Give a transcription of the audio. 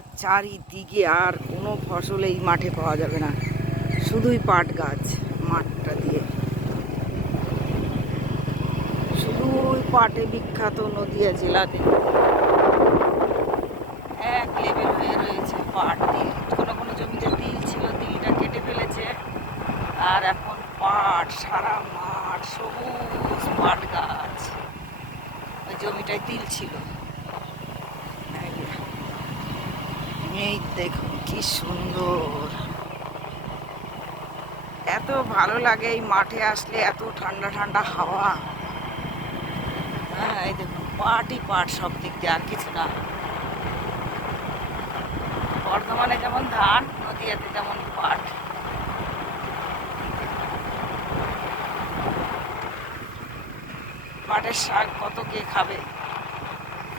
পাট চারিদিকে, আর কোনো ফসল এই মাঠে পাওয়া যাবে না, শুধুই পাট গাছ মাঠটা দিয়ে। শুধুই পাটে বিখ্যাত নদিয়া জেলাতে এক লেভেল হয়ে রয়েছে পাট। তিল, কোনো কোনো জমিতে তিল ছিল, তিলটা কেটে ফেলেছে, আর এখন পাট, সারা মাঠ সবুজ পাট গাছ। ওই জমিটায় তিল ছিল। এই দেখুন কি সুন্দর, এত ভালো লাগে এই মাঠে আসলে, এত ঠান্ডা ঠান্ডা হাওয়া। হ্যাঁ, এই দেখুন পাটই পাট সব দিক দিয়ে, আর কিছু না। বর্ধমানে যেমন ধান, নদিয়াতে যেমন পাট। পাটের শাক কত কে খাবে।